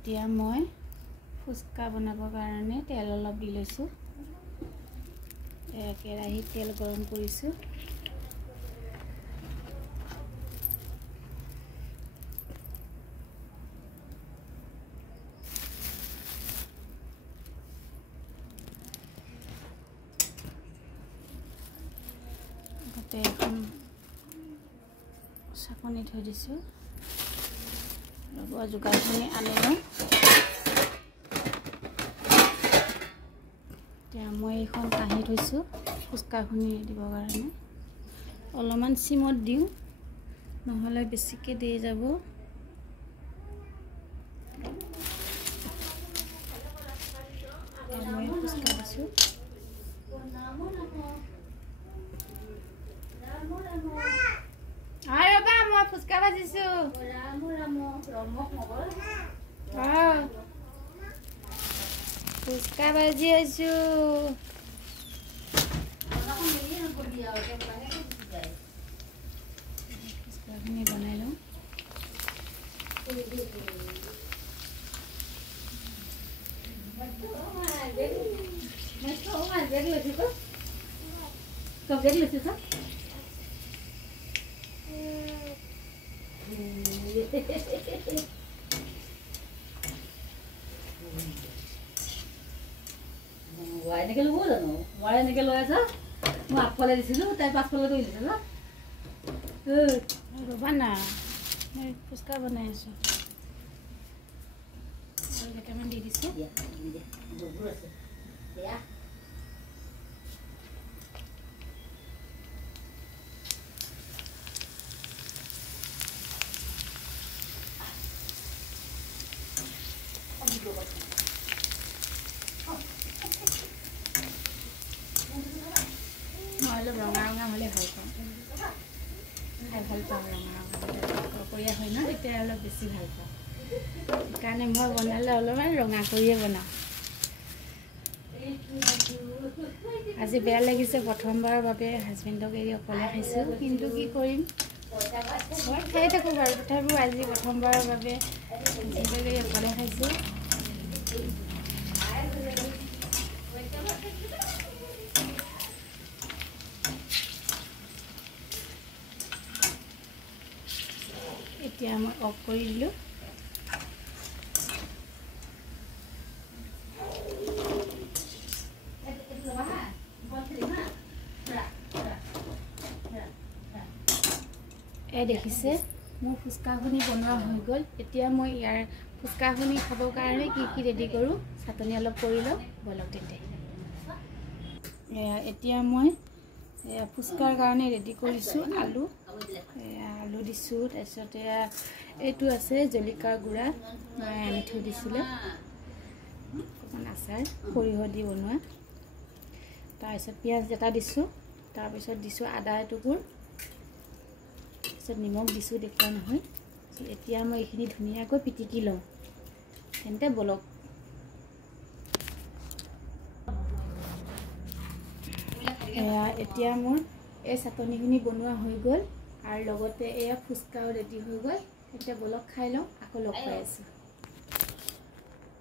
এতিয়া মই ফুচকা বনাবৰ কাৰণে তেল অলপ দি লৈছোঁ। কেৰাহীত তেল গৰম কৰিছোঁ। আগতে এখন চাকনি থৈ দিছোঁ। যোগাৰখিনি আনি লওঁ। এতিয়া মই এইখন কাঢ়ি থৈছোঁ ফুচকাখিনি দিবৰ কাৰণে। অলপমান চিমত দিওঁ, নহ'লে বেছিকৈ দি যাব। মই ফুচকা দিছোঁ। ৰ'বা, মই ফুচকা ভাজিছোঁ। ফুচকা ভাজি আছোঁ। ফুচকাখিনি বনাই লওঁ। এনেকৈ ল'ব জানো? মই এনেকৈ লৈ আছা, মই আগফালে দিছিলোঁ, তাই পাছফালে কৰি দিছে ন। ৰ'বা না, মই ফুচকা বনাই আছোঁ। আৰু কেইটামান দি দিছোঁ। মই অলপ ৰঙা ৰঙা হ'লে ভাল পাওঁ, খাই ভাল পাওঁ। ৰঙা ককৰীয়া হয় ন, তেতিয়া অলপ বেছি ভাল পাওঁ। সেইকাৰণে মই বনালে অলপমান ৰঙা কৰিয়ে বনাওঁ। আজি বেয়া লাগিছে, প্ৰথমবাৰৰ বাবে হাজবেণ্ডক এৰি অকলে খাইছোঁ, কিন্তু কি কৰিম, মই খাই থাকোঁ বাৰু। তথাপিও আজি প্ৰথমবাৰৰ বাবে হাজবেণ্ডক এৰি অকলে খাইছোঁ। এতিয়া মই অফ কৰি দিলোঁ। দেখিছে মোৰ ফুচকাখিনি বনোৱা হৈ গ'ল। এতিয়া মই ইয়াৰ ফুচকাখিনি খাবৰ কাৰণে কি কি ৰেডি কৰোঁ, চাটনি অলপ কৰি লওঁ বলক তেতিয়া। এতিয়া মই ফুচকাৰ কাৰণে ৰেডি কৰিছোঁ। আলু দিছোঁ, তাৰপিছত এইটো আছে জলকীয়াৰ গুড়া, মই আনি থৈ দিছিলোঁ, অকণমান আচাৰ সৰিয়হ দি বনোৱা। তাৰপিছত পিঁয়াজ এটা দিছোঁ, তাৰপিছত দিছোঁ আদা এটুকুৰ, তাৰপিছত নিমখ দিছোঁ, দেখুওৱা নহয়। এতিয়া মই এইখিনি ধুনীয়াকৈ পিটিকি লওঁ। তেন্তে বলক। এতিয়া মোৰ এই চাটনিখিনি বনোৱা হৈ গ'ল, আৰু লগতে এয়া ফুচকাও ৰেডি হৈ গ'ল। এতিয়া বলক খাই লওঁ, আকৌ লগ পাই আছোঁ।